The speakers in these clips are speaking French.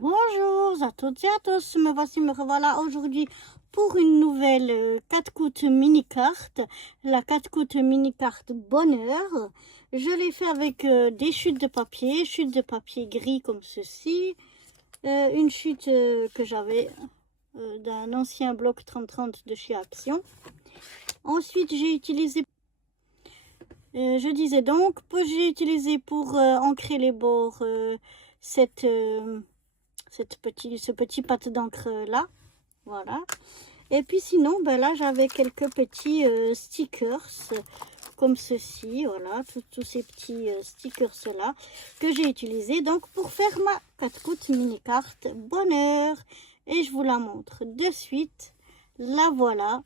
Bonjour à toutes et à tous, me revoilà aujourd'hui pour une nouvelle 4 coups mini carte, la 4 coups mini carte bonheur. Je l'ai fait avec des chutes de papier gris comme ceci, une chute que j'avais d'un ancien bloc 3030 de chez Action. Ensuite j'ai utilisé, je disais donc, j'ai utilisé pour ancrer les bords ce petit pâte d'encre là, voilà. Et puis sinon, ben là j'avais quelques petits stickers comme ceci, voilà, tous ces petits stickers là que j'ai utilisé donc pour faire ma 4 coups mini carte bonheur. Et je vous la montre de suite, la voilà.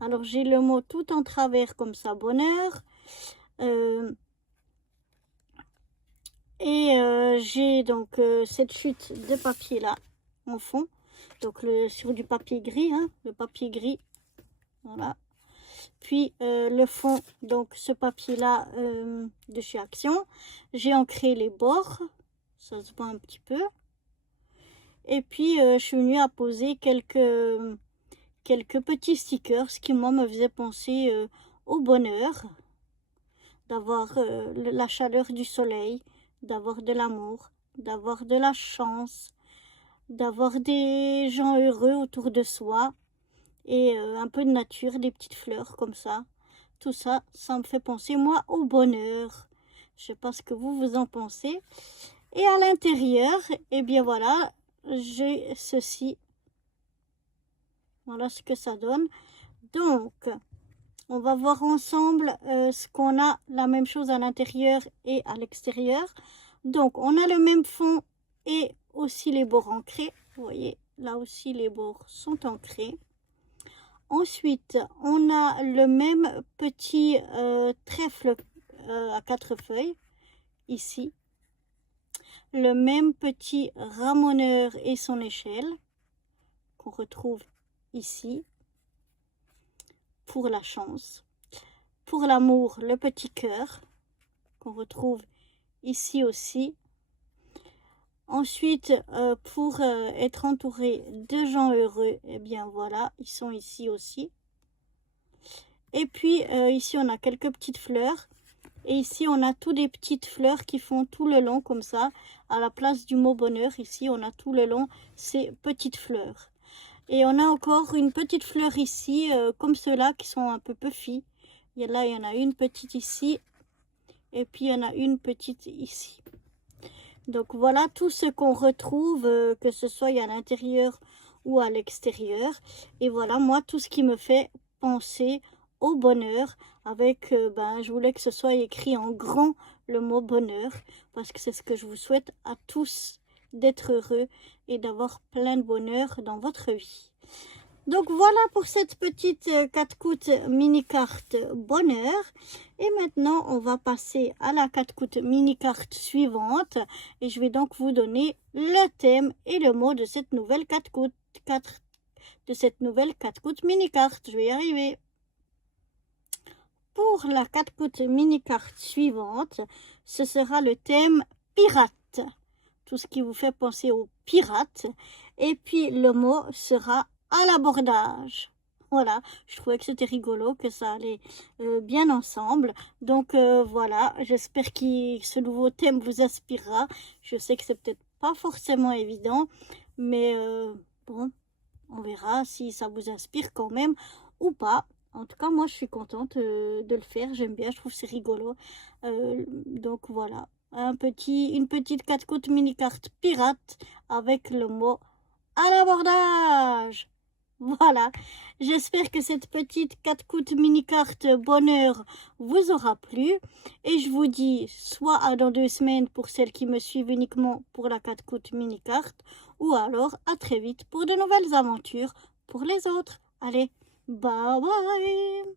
Alors j'ai le mot tout en travers comme ça, bonheur. J'ai donc cette chute de papier là en fond, donc sur du papier gris, hein, le papier gris, voilà. Puis le fond, donc ce papier là de chez Action, j'ai ancré les bords, ça se voit un petit peu. Et puis je suis venue à poser quelques petits stickers qui moi me faisaient penser au bonheur, d'avoir la chaleur du soleil, d'avoir de l'amour, d'avoir de la chance, d'avoir des gens heureux autour de soi et un peu de nature, des petites fleurs comme ça. Tout ça, ça me fait penser moi au bonheur. Je sais pas ce que vous en pensez. Et à l'intérieur, eh bien voilà, j'ai ceci. Voilà ce que ça donne. Donc, on va voir ensemble ce qu'on a, la même chose à l'intérieur et à l'extérieur. Donc, on a le même fond et aussi les bords ancrés. Vous voyez, là aussi, les bords sont ancrés. Ensuite, on a le même petit trèfle à 4 feuilles, ici. Le même petit ramoneur et son échelle, qu'on retrouve ici. Pour la chance. Pour l'amour, le petit cœur, qu'on retrouve ici aussi. Ensuite, pour être entouré de gens heureux, eh bien voilà, ils sont ici aussi. Et puis ici on a quelques petites fleurs. Et ici on a tous des petites fleurs qui font tout le long comme ça. À la place du mot bonheur, ici on a tout le long ces petites fleurs. Et on a encore une petite fleur ici, comme ceux-là qui sont un peu puffy. Et là, il y en a une petite ici. Et puis, il y en a une petite ici. Donc, voilà tout ce qu'on retrouve, que ce soit à l'intérieur ou à l'extérieur. Et voilà, moi, tout ce qui me fait penser au bonheur. Avec, je voulais que ce soit écrit en grand le mot bonheur. Parce que c'est ce que je vous souhaite à tous, d'être heureux et d'avoir plein de bonheur dans votre vie. Donc voilà pour cette petite 4 coups mini carte bonheur. Et maintenant on va passer à la 4 coups mini carte suivante. Et je vais donc vous donner le thème et le mot de cette nouvelle 4 coups mini carte. Je vais y arriver. Pour la 4 coups mini carte suivante, ce sera le thème pirate. Tout ce qui vous fait penser aux pirates. Et puis le mot sera à l'abordage. Voilà, je trouvais que c'était rigolo, que ça allait bien ensemble. Donc voilà, j'espère que ce nouveau thème vous inspirera. Je sais que c'est peut-être pas forcément évident, mais bon, on verra si ça vous inspire quand même ou pas. En tout cas, moi, je suis contente de le faire. J'aime bien, je trouve que c'est rigolo. Donc voilà, une petite 4 coups mini carte pirate avec le mot à l'abordage. Voilà, j'espère que cette petite 4 coups mini carte bonheur vous aura plu. Et je vous dis soit à dans 2 semaines pour celles qui me suivent uniquement pour la 4 coups mini carte, ou alors à très vite pour de nouvelles aventures pour les autres. Allez, bye bye.